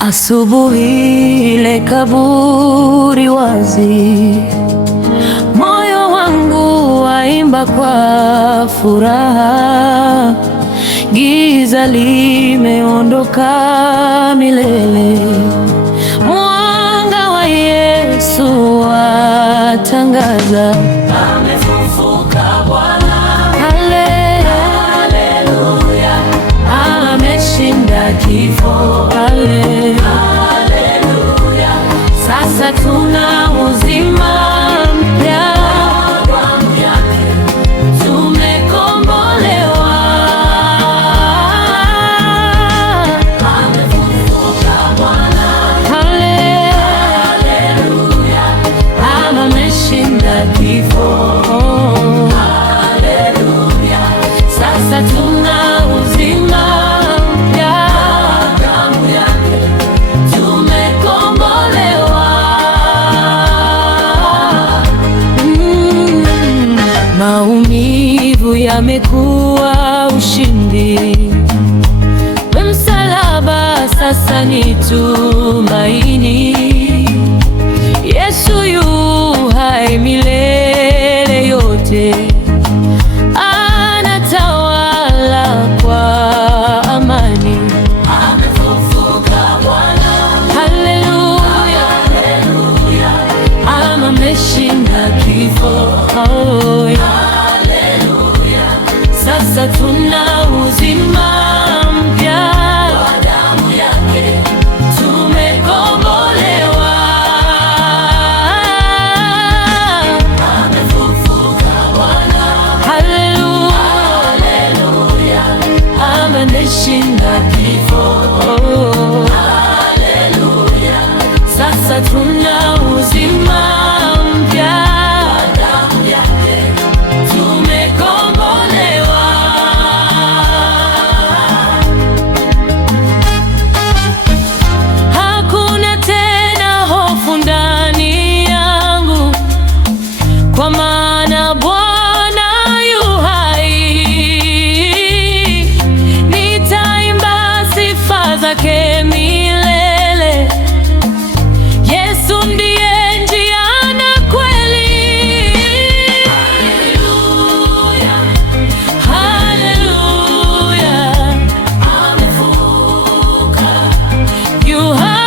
Asubuhi ile kaburi wazi, moyo wangu waimba kwa furaha. Giza limeondoka milele, mwanga wa Yesu watangaza, amefufuka Bwana, haleluya, ameshinda kifo, haleluya. Sasa tuna uzima mpya, damu yake tumekombolewa, amefufuka Bwana, haleluya, ameshinda kifo, haleluya. Sasa tuna uzima mpya, damu yake tumekombolewa. Maumivu yamekuwa ushindi, msalaba sasa ni tumaini. Yesu yu hai milele yote, anatawala kwa amani, amefufuka Bwana, haleluya, ameshinda kifo, haleluya. Sasa tuna uzima mpya, kwa damu yake tumekombolewa, amefufuka Bwana, haleluya, ameshinda kifo, haleluya. Sasa tuna uzima mpya, kwa damu yake tumekombolewa. Hakuna tena hofu ndani yangu, kwa maana Bwana yu hai. Nitaimba sifa zake milele. Yesu ndiye njia na kweli. Haleluya, amefufuka, yu hai.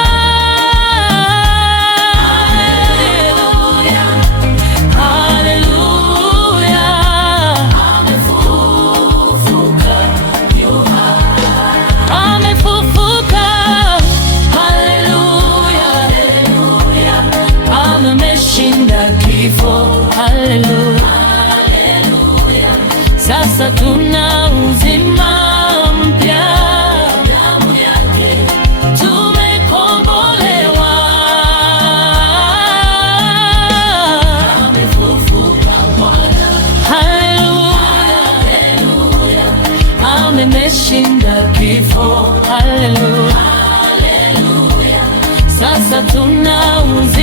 Haleluya, amefufuka, yu hai. Amefufuka, haleluya, ameshinda kifo, haleluya. Sasa tuna uzima mpya, damu yake tumekombolewa, amefufuka Bwana, haleluya, ameshinda kifo, haleluya. Sasa tuna uzima